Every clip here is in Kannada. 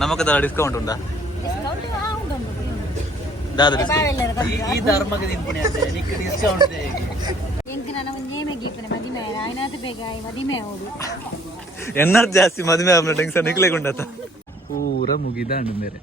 നമുക്കെന്താ ഡിസ്കൗണ്ട് ഉണ്ടാ? ಈ ಧರ್ಮಕ್ಕೆ എനിക്ക് ഡിസ്കൗണ്ട് ಎನ್ನರ್ ಜಾಸ್ತಿ ಮದುವೆ ಆಗ ಟೆನ್ಷನ್ ನಿಕ್ಲೆ ಕೊಂಡತ್ತ ಪೂರ ಮುಗಿದಾಂಡು ಮೇರೆ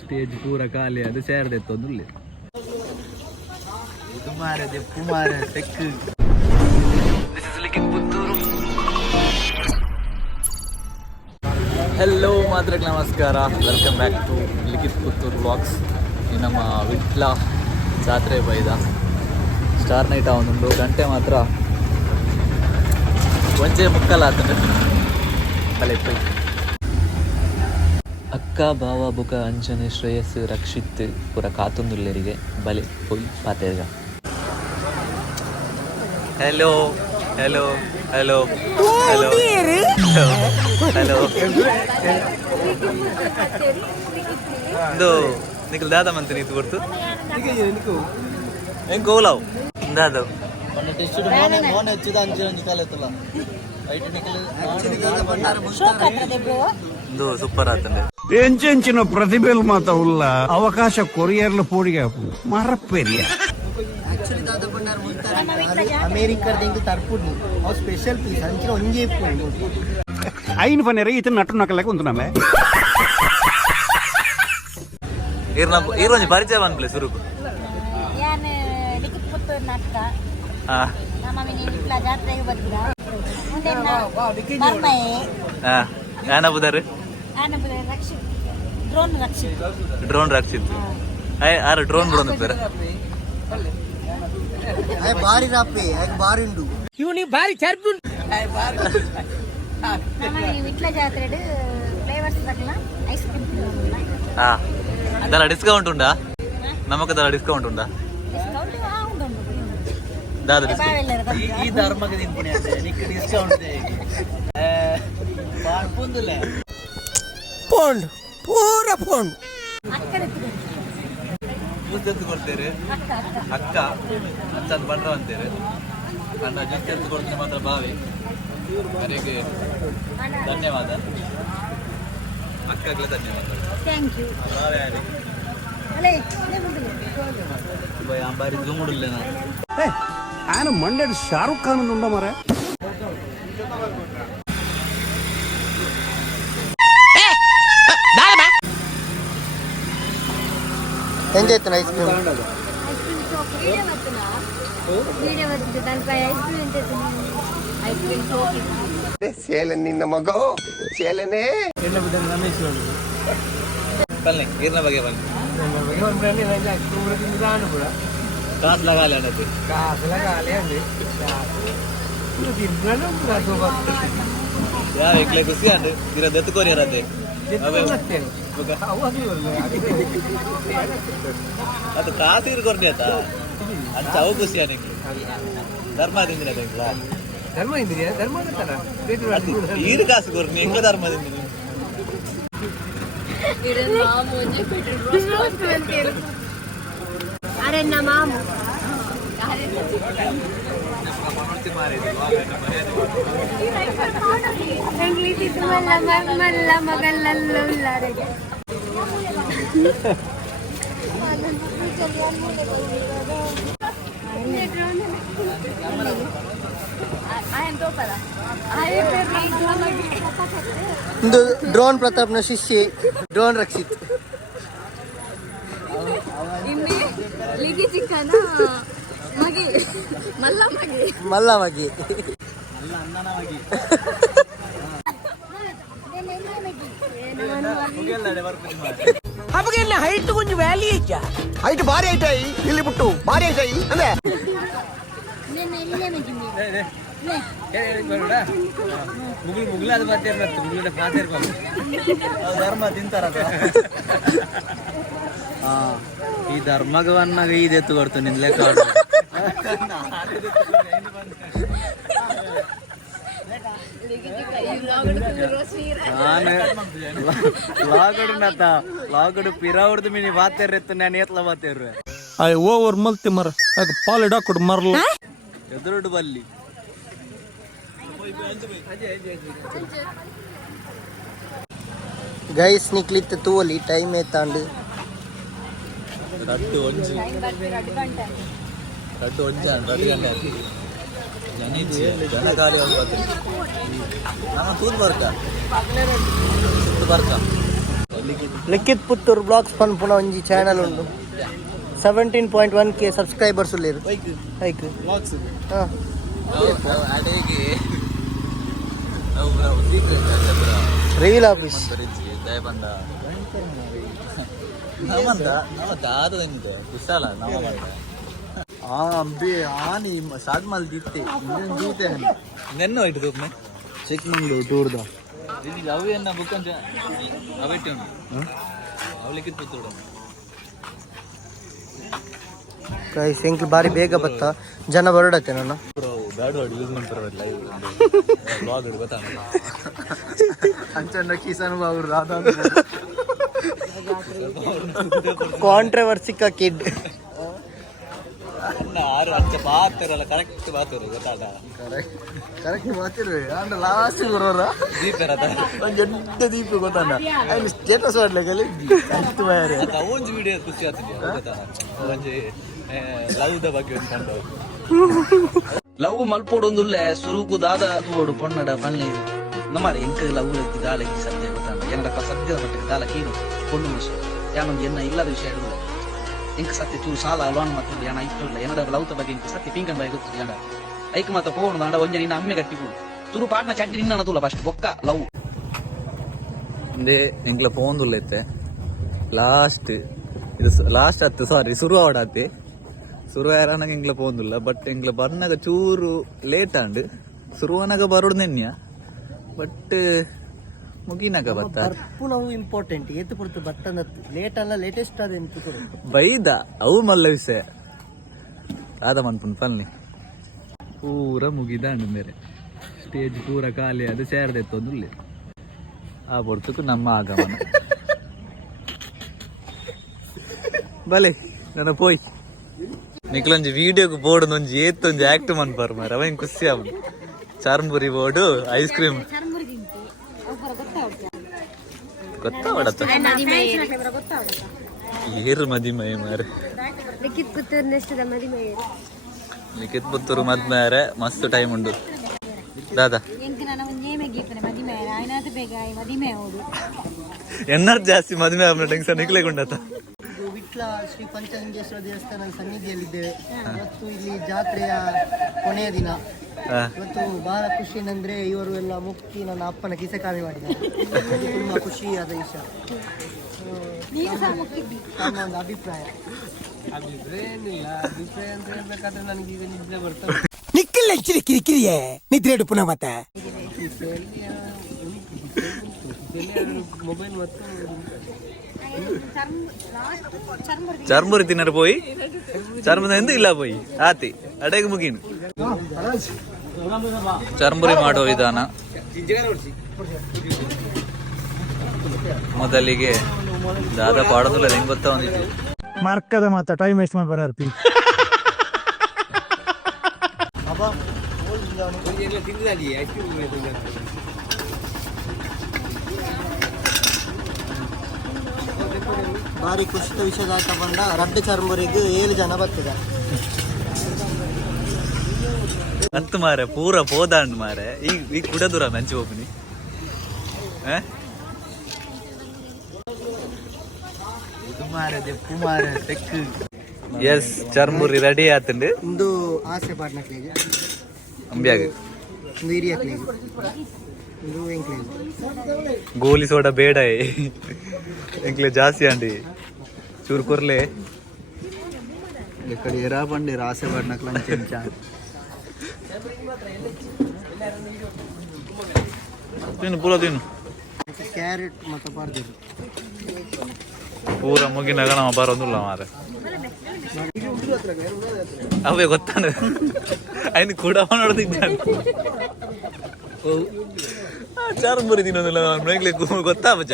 ಸ್ಟೇಜ್ ಪೂರ ಖಾಲಿ ಅದು ಸೇರ್ದೆತ್ತೊಂದುಲ್ಲೆ ಇದು ಮಾರೆ ದೆಪ್ಪು ಮಾರೆ ತೆಕ್ಕು. ಹೆಲೋ ಮಾದ್ರಕ್ಕೆ ನಮಸ್ಕಾರ, welcome back to Likhith Puttur vlogs. ಈ ನಮ್ಮ ವಿಟ್ಲ ಜಾತ್ರೆ ಬೈದ ಸ್ಟಾರ್ ನೈಟ್ ಅವನೊಂದು ಗಂಟೆ ಮಾತ್ರ ಒಂಜೆ ಮುಕ್ಕಲ್ಲ ಆತಂದ್ರೆ ಬಲೆ ಪೊಯ್ ಅಕ್ಕ ಬಾವ ಬುಕ ಅಂಜನೆ ಶ್ರೇಯಸ್ ರಕ್ಷಿತ್ ಪೂರ ಕಾತೊಂದುಲ್ಲೆರಿಗೆ ಬಲೆ ಪೊಯ್ ಪಾತೆಗ. Hello hello hello hello hello ಇದು ನಿಖಿಲ್ ದಾದ ಮಂತ್ ನೀತು ಕೊಡ್ತು ಹೆಂಗೆ ಕೋಲಾವು ದಾದವ್ ಇದು ಸೂಪರ್ ಆತಂದೆ. ಎಂచెಂಚಿನ ಪ್ರತಿಭೆలు ಮಾತ ಉಲ್ಲ ಅವಕಾಶ ಕೊರಿಯರ್ಲ ಪೋಡಿಗೆ ಮರಪ್ಪೇರಿಯ ಅಮೇರಿಕದ ತರ್ಪುಡಿ ಅವು ಸ್ಪೆಷಲ್ ಪೀಸ್ ಅಂಚೆ ಒಂಜೇ ಐನ್ ಫನೆರೆ ಈತ ನಟು ನಕಲಕ್ಕೆ ಒಂದು ನಮ್ಮೆ ಈರೊಂದು ಪರಿಚಯ ಬಂದ್ಲೆ ಸುರುಕು ಲಿಖಿತ್ ಪುತ್ತೂರು ನಾಟಕ ಡ್ರೋನ್ ರಕ್ಷಿತ್ ಆರು ಡ್ರೋನ್ ಬಿಡೋದು ಬೇರೆ ಬಾರಿ ರಾಪೆ ಬಾರಿಂಡು ಇವನಿ ಬಾರಿ ಚರ್ಪು ವಿಟ್ಲ ಜಾತ್ರೆ ಫ್ಲೇವರ್ಸ್ ಐಸ್ ಕ್ರೀಮ್ ಅದೆಲ್ಲ ಡಿಸ್ಕೌಂಟ್ ಉಂಟಾ? ನಮಗದೆಲ್ಲ ಡಿಸ್ಕೌಂಟ್ ಉಂಟಾ? ಈ ಧರ್ಮಕ್ಕೆ ನಿಂಪುಣಿ ನಿಕ್ಕೆ ಡಿಸ್ಕೌಂಟ್ ಪುಂದುಲೆ ಪೋಂಡ್ ಪೂರ ಪೋಂಡ್ ಜ್ಯೂಸ್ ಎತ್ತು ಕೊಡ್ತೇವೆ ಅಕ್ಕ ಅಂಚಂದು ಬಂಡ್ರ ಅಂತೇವೆ ಅಣ್ಣ ಜ್ಯೂಸ್ ಎತ್ತು ಕೊಡ್ತೀನಿ ಮಾತ್ರ ಬಾವಿ ಮನೆಗೆ ಧನ್ಯವಾದ. ಅಕ್ಕಗಲೇ ಧನ್ಯವಾದ. ಬಾರಿ ಜುಮುಡುಲ್ಲೆ ನಾನು ಮಂಡ್ಯದ ಶಾರುಖ್ ಖಾನ್ ಉಂಡ ಮರ ಎಂಜಾಯ್ತು ಐಸ್ ಕ್ರೀಮ್ ಸೇಲೆ ನಿನ್ನ ಮಗ ಸೇಲೆನೇ ರಮೇಶ್ ಈರ್ನ ಬಗ್ಗೆ ಬನ್ನಿ ಕಾಸು ಲಗಾಲೆ ಅನ್ನತ್ತೆ ಯಾವ ಇಕ್ಲೆ ಖುಷಿ ಅಂಡು ಇರ ದತ್ತು ಕೊರಿಯರತ್ತೆ ಅದು ಕಾಸು ಕೊರ್ನಿ ಆತ ಅಂಚ ಅವು ಖುಷಿ ನಿಕ್ಲು ಧರ್ಮ ತಿಂದಿನ ಧರ್ಮ ಇಂದಿರಿಯಾ ಧರ್ಮ ಈರು ಕಾಸು ಕೊರ್ನಿ ಎಂಗ್ಲ ಧರ್ಮ ತಿಂದಿನಿ अरे न मामू मल्ल मगल्लल्लुल्लारे ಡ್ರೋನ್ ಪ್ರತಾಪ್ನ ಶಿಷ್ಯ ಡ್ರೋನ್ ರಕ್ಷಿತ್ लिखी चिकन मगी मल्ला मगी मल्ला मगी ಅವಾಗ ಹೈಟ್ ಕೊಂಚ ವ್ಯಾಲಿ ಐತ ಹೈಟ್ ಭಾರಿ ಐತಾಯಿ ಇಲ್ಲಿ ಬಿಟ್ಟು ಭಾರಿ ಐತಾಯಿ ಅಂದ್ರೆ ಮುಗುಲ್ ಮುಗುಲ್ ಅದು ಬರ್ತಿರ್ಬೇಕು ಮುಗುಲ್ ಪಾತಿರ್ಬೇಕು ಧರ್ಮ ತಿಂತಾರ ಈ ಧರ್ಮಗವನ್ನಾಗ ಇದು ಎತ್ತು ಕೊಡ್ತು ನಿನ್ ಲೆಕ್ಕ ನಾನು ಲಾಗಡು ಪಿರಾವಡ್ದು ಮಿನಿ ಬಾತೇರ್ರೆತ್ತು ನಾನು ಏತ್ಲ ಬಾತೇರ್ರೆ ಓವರ್ ಮಲ್ತಿ ಮರ ಪಾಲ್ ಇಡಾಕೊಡು ಮರಲ್ಲ ಎದುರುಡು ಬಲ್ಲಿ ಗೈಸ್ ನಿಕ್ಲಿತ್ತು ತೂವಲಿ ಟೈಮ್ ಎತ್ತಾಂಡು ರಡ್ಡು ಒಂಜಿ ರಡ್ಡು ಒಂಜಾಂಡು 2 ಗಂಟೆ ಆಗಿ ಜನ ಖಾಲಿ ಹೋಗ್ಬಾರ್ದು ನಮ್ಮ ತೂತ್ ಬರ್ಕ ಸುತ್ತು ಬರ್ಕ ಲಿಖಿತ್ ಪುತ್ತೂರು ಬ್ಲಾಗ್ಸ್ ಪನ್ಪುನ ಒಂಜಿ ಚಾನಲ್ ಉಂಡು 17.1K ಸಬ್ಸ್ಕ್ರೈಬರ್ಸ್ ಉಳ್ಳೇರು ಐಕ್ ಹಾಂ ಅಡೆಗೆ ರಿವೀಲ್ ಆಫೀಸ್ ದಯಬಂದ ನಮ್ಮಂತ ಆದಂಗೆ ಕುಶಾಲ ನಮ್ಮಂತ ಅಂಬಿ ಆನಿ ಸ್ಟಾರ್ಟ್ ಮಾಡಿ ದಿತ್ತೆ ಇನ್ನೇನು ದೂತೆ ನೆನ್ನ ಹೋಯ್ತು ದೂಪ್ನೆ ಚೆಕಿಂಗ್ ಟೂರ್ದ ಇಲ್ಲಿ ಅವು ಏನ ಬುಕ್ ಅಂತ ಅವೆಟ್ಟು ಅವಲಿಕ್ಕೆ ಪುತ್ತೂಡ ಗೈಸ್ ಎಂಕ್ಲು ಬಾರಿ ಬೇಗ ಬತ್ತ ಜನ ಹೊರಡತ್ತೆ ನಾನು ಬ್ಯಾಡ್ ವರ್ಡ್ ಯೂಸ್ ಮಾಡ್ತಾರಲ್ಲ ಬ್ಲಾಗ್ ಗೊತ್ತಾಗಲ್ಲ ಅಂಚನ್ನ ಕಿಸನ್ ಬಾಬು ರಾಧಾ ಕಾಂಟ್ರವರ್ಸಿಕ ಕಿಡ್ ಆರು ಅಂಚ ಬಾತಿರಲ್ಲ ಕರೆಕ್ಟ್ ಬಾತಿರು ಗೊತ್ತಾಗ ಕರೆಕ್ಟ್ ಮಾತಿರು ಅಂಡ್ ಲಾಸ್ಟ್ ಬರೋರ ದೀಪರದ ಒಂದು ಎಂಟು ದೀಪ ಗೊತ್ತಾನ ಅಲ್ಲಿ ಸ್ಟೇಟಸ್ ಮಾಡ್ಲಿಕ್ಕೆ ಅಷ್ಟು ಮಾರಿ ಒಂಜಿ ವಿಡಿಯೋ ಖುಷಿ ಆಗ್ತದೆ ಗೊತ್ತಾನ ಒಂಜಿ ಲವ್ದ ಬಗ್ಗೆ ಒಂದು ಕಂಡು ಲವ್ ಮಲ್ಪೋಡೊಂದುಲ್ಲೆ ಸುರುಕು ದಾದ ತೋಡು ಪೊನ್ನಡ ಪನ್ಲೆ ನಮ್ಮರೆ ಎಂಕ ಲವ್ ಎತ್ತಿ ದಾಲಕ್ಕೆ ಸದ್ಯ ಗೊತ್ತಾನ ಎಂಗಡ ಸದ್ಯದ ಮಟ್ಟಿಗೆ ದಾಲ ಕೀನು ಕೊಂಡು ವಿಷಯ ಯಾನೊಂದು ಎನ್ನ ಇಲ್ಲದ ವಿಷಯ ಇಡಲ್ಲ ಎಂಕ ಸತ್ಯ ಚೂರು ಸಾಲ ಲೋನ್ ಮತ್ತೆ ಯಾನ ಇಟ್ಟಿಲ್ಲ ಏನದ ಲವ್ತ ಬಗ್ಗೆ ಎಂಕ ಸತ್ಯ ಪಿಂಕನ್ ಬಾಯಿ ಗೊತ್ತಿಲ್ಲ ಎಂಡ ಐಕ್ ಮಾತ ಪೋಣ ದಾಂಡ ಒಂಜ ನಿನ್ನ ಅಮ್ಮೆ ಕಟ್ಟಿಕೊಂಡು ತುರು ಪಾಟ್ನ ಚಟ್ಟಿ ನಿನ್ನ ತೂಲ ಫಸ್ಟ್ ಬೊಕ್ಕ ಲವ್ ಇಂದೇ ಎಂಕ್ಲ ಪೋಂದುಲ್ಲೈತೆ ಲಾಸ್ಟ್ ಇದು ಲಾಸ್ಟ್ ಆಯ್ತು ಸಾರಿ ಶುರು ಆವಡಾತಿ ಶುರು ಯಾರನಾಗ ಎಂಕ್ಲ ಪೋಂದುಲ್ಲ ಬಟ್ ಎಂಕ್ಲ ಬರ್ನಾಗ ಚೂರು ಲೇಟ್ ಆಂಡ್ ಶುರುವನಾಗ ಬರೋಡು ನೆನ್ಯ ಬಟ್ ಮುಗಿನಾಗ ಬತ್ತ ಬರ್ಪು ನಾವು ಇಂಪಾರ್ಟೆಂಟ್ ಏತು ಪುರ್ತು ಬತ್ತಂದತ್ತು ಲೇಟ್ ಅಲ್ಲ ಲೇಟೆಸ್ಟ್ ಅದ ಎಂತ ಬೈದ ಅವು ಮಲ್ಲ ವಿಷಯ ಆದ ಮನ್ಪುನ್ ಪಲ್ನಿ ಪೂರ ಮುಗಿದಾಂಡು ಮೇರೆ ಸ್ಟೇಜ್ ಪೂರ ಖಾಲಿ ಅದು ಸೇರ್ದೆತ್ತೊಂದುಲ್ಲೆ ಆ ಬಡ್ತಕ್ಕೂ ನಮ್ಮ ಆಗಮನ ಬಲೆ ನನ್ನ ಪೋಯ್ ನಿಕ್ಲೊಂಜಿ ವಿಡಿಯೋಗ್ ಬೋರ್ಡ್ ಒಂಜಿ ಏತ್ತೊಂಜಿ ಆಕ್ಟ್ ಮನ್ಪಾರ ಮಾರ ಅವ ಖುಷಿ ಅವ ಚಾರ್ಮುರಿ ಬೋರ್ಡು ಐಸ್ ಕ್ರೀಮ್ ಗೊತ್ತಾವಡತ್ತ ಏರು ಮದಿಮಯ ಮಾರ ಲಿಖಿತ್ ಪುತ್ತೂರು ನೆಷ್ಟದ ಮದಿಮೆ ಲಿಖಿತ್ ಪುತ್ತೂರು ಮದ್ಮೇರೆ ಮಸ್ತ್ ಟೈಮ್ ಉಂಡು ದಾದಾ ಎಂಕ್ ನಾನು ನೇಮೆ ಗೀಪನೆ ಮದಿಮೆ ಆಯ್ನಾತ ಬೇಗ ಮದಿಮೆ ಹೌದು ಎನ್ನಾರು ಜಾಸ್ತಿ ಮದ್ಮೆ ಆಗ ಟೆನ್ಷನ್ ನಿಕ್ಲೇಗೊಂಡತ ವಿಟ್ಲ ಶ್ರೀ ಪಂಚಲಿಂಗೇಶ್ವರ ದೇವಸ್ಥಾನದ ಸನ್ನಿಧಿಯಲ್ಲಿದ್ದೇವೆ ಇವತ್ತು ಇಲ್ಲಿ ಜಾತ್ರೆಯ ಕೊನೆಯ ದಿನ ಇವತ್ತು ಬಹಳ ಖುಷಿ ಏನಂದ್ರೆ ಇವರು ಎಲ್ಲ ಮುಕ್ತಿ ನನ್ನ ಅಪ್ಪನ ಕಿಸೆ ಕಾವಿ ಮಾಡಿದ್ದಾರೆ ತುಂಬಾ ಖುಷಿಯಾದ ವಿಷಯ ನಮ್ಮ ಒಂದು ಅಭಿಪ್ರಾಯ ಏನಿಲ್ಲ ಅಭಿಪ್ರಾಯ ಅಂತ ಹೇಳ್ಬೇಕಾದ್ರೆ ನನಗೆ ಈಗ ನಿದ್ರೆ ಬರ್ತದೆ ನಿಕ್ಕಲ್ ಹೆಚ್ಚಿನ ಕಿರಿಕಿರಿಯೇ ನಿದ್ರೆ ಇಡು ಪುನಃ ಮತ್ತೆ ಮೊಬೈಲ್ ಮತ್ತು ಚರ್ಮುರಿ ತಿನ್ನರು ಪೋಯಿ ಚರ್ಮದ ಎಂದು ಇಲ್ಲ ಪೋಯಿ ಆತಿ ಅಡೆಗೆ ಮುಗೀನು ಚರ್ಮುರಿ ಮಾಡುವ ವಿಧಾನ ಮೊದಲಿಗೆ ದಾದ ಪಾಡೋದಿಲ್ಲ ಹೆಂಗ್ ಗೊತ್ತಾ ಒಂದಿತ್ತು ಮರ್ಕದ ಮಾತ ಟೈಮ್ ವೇಸ್ಟ್ ಮಾಡಿ ಬರಾರ್ಪಿ ಭಾರಿ ಖುಷಿತ ವಿಷಯದ ಆಯ್ತಾ ಬಂದ ರಡ್ಡು ಚರ್ಮುರಿಗೆ 7 ಜನ ಬರ್ತಿದ್ದಾರೆ ಅಂತು ಮಾರೆ ಪೂರ ಪೋದಾಂಡ್ ಮಾರೆ ಈಗ ಕುಡದುರ ಮೆಂಚು ಹೋಗ್ನಿ ಎಸ್ ಚರ್ಮುರಿ ರೆಡಿ ಆತಂಡು ಒಂದು ಆಸೆ ಪಾಡ್ನಕ್ಲಿಗೆ ಅಂಬ್ಯಾಗ ಒಂದು ಹಿರಿಯಕ್ಲಿಗೆ ಒಂದು ಎಂಕ್ಲಿಗೆ ಗೋಲಿ ಸೋಡ ಬೇಡ ಎಂಕ್ಲೆ ಜಾಸ್ತಿ ಅಂಡಿ ಚೂರು ಕೊರ್ಲೆ ఇక్కడ ఎరా పండి రాసే పడినట్లని చెంచా తిను పూల తిను ಕ್ಯಾರೆಟ್ ಮತ್ತು ಪಾರ್ದಿರು ಪೂರ ಮುಗಿನಾಗ ನಮ್ಮ ಬರೋದಿಲ್ಲ ಮಾರೆ ಅವೇ ಗೊತ್ತಾನ ಅಯ್ನ ಕೂಡ ನೋಡ್ತಿದ್ದಾನೆ ಚಾರ್ಮುರಿ ತಿನ್ನೋದಿಲ್ಲ ಮನೆಗೆ ಗೊತ್ತಾ ಮಚ್ಚ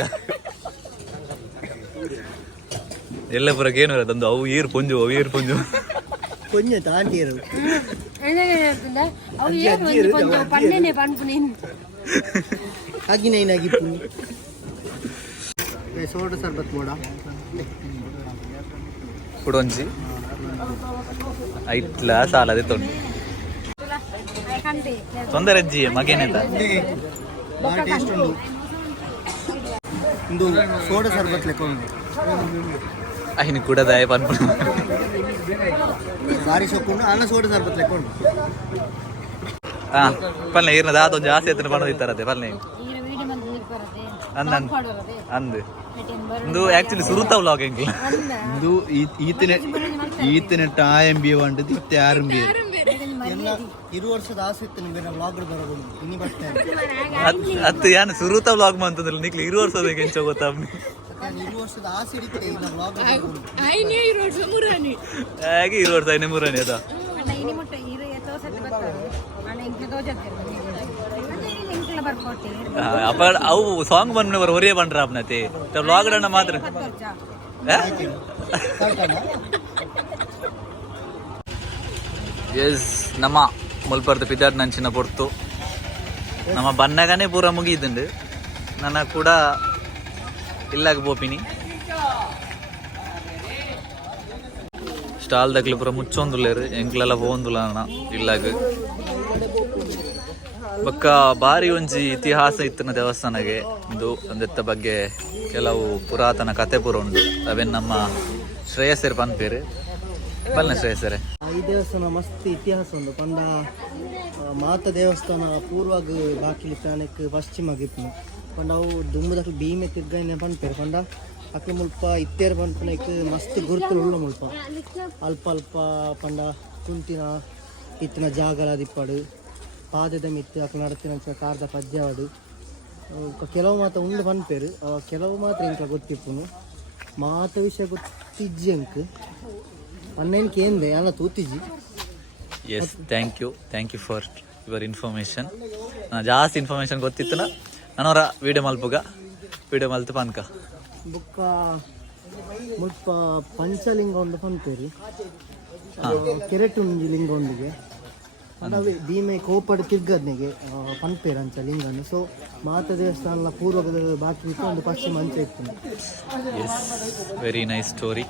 ಎಲ್ಲ ಪುರಕ್ಕೆ ಏನು ತಂದು ಅವು ಏರು ಪೊಂಜು ಕೊಂಚ ತಾಂಟಿ ಇರೋದು ಅವು ಏನು ಕೊಂಚ ಪನ್ನೆನೆ ಪನ್ಪುನೇನು ಆಗಿನೈನಾಗಿ ಸೋಡ ಸರ್ಬತ್ ಮೋಡ ಕುಡೊಂಜಿ ಐಟ್ಲ ಸಾಲದೆ ತೊಂಡು ತೊಂದರೆ ಅಜ್ಜಿ ಮಗೇನೆದ ಭಾಳ ಟೇಸ್ಟ್ ಉಂಟು ಇಂದು ಸೋಡ ಸರ್ಬತ್ ಲೆಕ್ಕ ಉಂಟು ಅಹಿನಿ ಕುಡದಾಯ ಪನ್ಪುಣ ಭಾರಿ ಸೊಪ್ಪು ಅಲ್ಲ ಸೋಡ ಸರ್ಬತ್ ಲೆಕ್ಕ ಉಂಟು ಹಾ ಪಲ್ಲೆ ಇರ್ನದ ಅದೊಂದು ಜಾಸ್ತಿ ಎತ್ತನ ಪಣ ಇತ್ತಾರದೆ ಪಲ್ಲೆ ಅಂದ್ ಅಂದ್ ಇಂದು ಆಕ್ಚುಲಿ ಸುರುತ ವ್ಲಾಗ್ ಎಂಕ್ಲ ಇಂದು ಈತನ ಟಾಯಂಬಿ ಉಂಟು ಇತ್ತೆ ಆರಂಭಿ ಎಲ್ಲ 2 ವರ್ಷದ ಆಸೆ ಇತ್ತು ನಿಮಗೆ ವ್ಲಾಗ್ ಬರೋದು ಇನಿ ಬರ್ತೇನೆ ಅತ್ತು ಯಾನು ಸುರುತ ವ್ಲಾಗ್ ಮಂತಂದ್ರೆ ನಿಕ್ಲಿ 2 ವರ್ಷದ ಕೆಂಚ ಗೊತ್ತಾ 2 ವರ್ಷದ ಆಸೆ ಇರುತ್ತೆ ಇಲ್ಲ ವ್ಲಾಗ್ ಹಾಗೆ 2 ವರ್ಷ ಐನೇ ಮೂರನೇ ಅದ ಅಪ್ಪ ಅವು ಸಾಂಗ್ ಬಂದ್ನವರು ಹೊರೇ ಬಂದ್ರ ಅಪ್ನತೆ ವ್ಲಾಗ್ ಡಣ್ಣ ಮಾತ್ರ ಎಸ್ ನಮ್ಮ ಮುಲ್ಪರ್ದ ಪಿದಾಡ್ ನಂಚಿನ ಪೊರ್ತು ನಮ್ಮ ಬನ್ನಗನೇ ಪೂರ ಮುಗಿದುಂಡು ನನ್ನ ಕೂಡ ಇಲ್ಲಾಗ ಬೋಪಿನಿ ಸ್ಟಾಲ್ ದಕ್ಲು ಪೂರ ಮುಚ್ಚೊಂದುಲ್ಲೇರು ಎಂಕ್ಲೆಲ್ಲ ಹೋಂದುಲ್ಲ ಅಣ್ಣ ಇಲ್ಲಾಗ ಬೊಕ್ಕ ಬಾರಿ ಒಂಜಿ ಇತಿಹಾಸ ಇತ್ತಿನ ದೇವಸ್ಥಾನಗೆ ಇದು ಒಂದೆತ್ತ ಬಗ್ಗೆ ಕೆಲವು ಪುರಾತನ ಕತೆ ಪೂರ ಉಂಡು ಅವೇನು ನಮ್ಮ ಶ್ರೇಯಸ್ಸರ್ ಪನ್ಪೇರು ಬಲ್ನ ಶ್ರೇಯಸ್ಸರೇ ಈ ದೇವಸ್ಥಾನ ಮಸ್ತ್ ಇತಿಹಾಸ ಉಂಟು ಪಂಡ ಮಾತ ದೇವಸ್ಥಾನ ಪೂರ್ವಾಗ ಬಾಕಿಲಿ ಪ್ರಾಣಕ್ಕೆ ಪಶ್ಚಿಮಾಗಿತ್ತು ಪಂಡ ಅವು ದುಂಬದಕ್ಕೆ ಭೀಮೆ ತಿರ್ಗನೆ ಪನ್ಪೇರು ಪಂಡ ಅಕ್ಲು ಮುಲ್ಪ ಇತ್ತೇರು ಪನ್ಪನಕ್ಕೆ ಮಸ್ತ್ ಗುರುತುಲು ಉಳ್ಳ ಮುಲ್ಪ ಅಲ್ಪ ಅಲ್ಪ ಪಂಡ ಕುಂತಿನ ಇತ್ತಿನ ಜಾಗಲ ದಿಪ್ಪಡು ಪಾದದ ಮಿತ್ತು ಅಕ್ಲು ನಡತಿನ ಕಾರ್ದ ಪದ್ಯವಾಡು ಕೆಲವು ಮಾತ ಉಂಡು ಪನ್ಪೇರು ಕೆಲವು ಮಾತ್ರ ಇಂಕ ಗೊತ್ತಿಪ್ಪುನು ಮಾತ ವಿಷಯ ಗೊತ್ತಿಜ್ಜಿ ಅಂಕ್ ಅನ್ನೇನಕ್ಕೆ ಏನಿದೆ ಎಲ್ಲ ತೂತಿಜ್ಜಿ yes thank you for your information ಜಾಸ್ತಿ ಇನ್ಫಾರ್ಮೇಷನ್ ಗೊತ್ತಿತ್ತು ನಾನವರ ವಿಡಿಯೋ ಮಲ್ತು ಪನ್ಕ ಬುಕ್ಕ ಮುಲ್ಪ ಪಂಚಲಿಂಗ ಒಂದು ಪನ್ಪೇರಿ ಕೆರೆಟು ಒಂಜಿ ಲಿಂಗ ಒಂದಿಗೆ ಅದಾವೆ ಭೀಮೆ ಕೋಪಡ್ ತಿರ್ಗದ್ನೆಗೆ ಪನ್ಪೇರು ಅಂಚ ಲಿಂಗನು ಸೊ ಮಾತ ದೇವಸ್ಥಾನ ಪೂರ್ವದ ಬಾಕಿ ಇತ್ತು ಒಂದು ಪಶ್ಚಿಮ ಅಂಚೆ ಇತ್ತು yes very nice story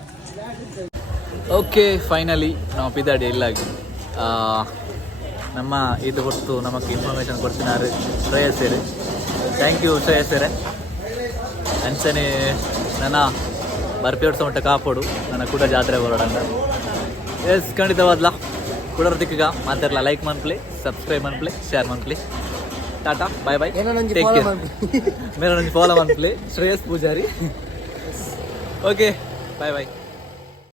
okay finally ನಾವು ಪಿದಾಡಿ ಇಲ್ಲಾಗಿ ನಮ್ಮ ಇದು ಹೊತ್ತು ನಮಗೆ ಇನ್ಫಾರ್ಮೇಷನ್ ಕೊಡ್ತಿನಾರು ಶ್ರೇಯಸ್ಸರು ಥ್ಯಾಂಕ್ ಯು ಶ್ರೇಯಸ್ಸರೇ ಅಂಚನೆ ನನ್ನ ಬರ್ಪೇಡ್ಸ ಮಟ್ಟ ಕಾಪಾಡು ನನ್ನ ಕೂಡ ಜಾತ್ರೆ ಬರೋಡಂಗ ಎಸ್ ಖಂಡಿತವಾದ್ಲ ಕೂಡ ತಿಕ್ಕ ಮಾತಾಡಲ್ಲ ಲೈಕ್ ಮನ್ಪ್ಲಿ ಸಬ್ಸ್ಕ್ರೈಬ್ ಮನ್ಪ್ಲಿ ಶೇರ್ ಮನ್ಪ್ಲಿ ಟಾಟಾ ಬಾಯ್ ಬಾಯ್ ಟೇಕ್ ಕೇರ್ ಮೇರೆ ನಂಜಿ ಫಾಲೋ ಮನ್ಪ್ಲಿ ಶ್ರೇಯಸ್ ಪೂಜಾರಿ ಓಕೆ ಬಾಯ್ ಬಾಯ್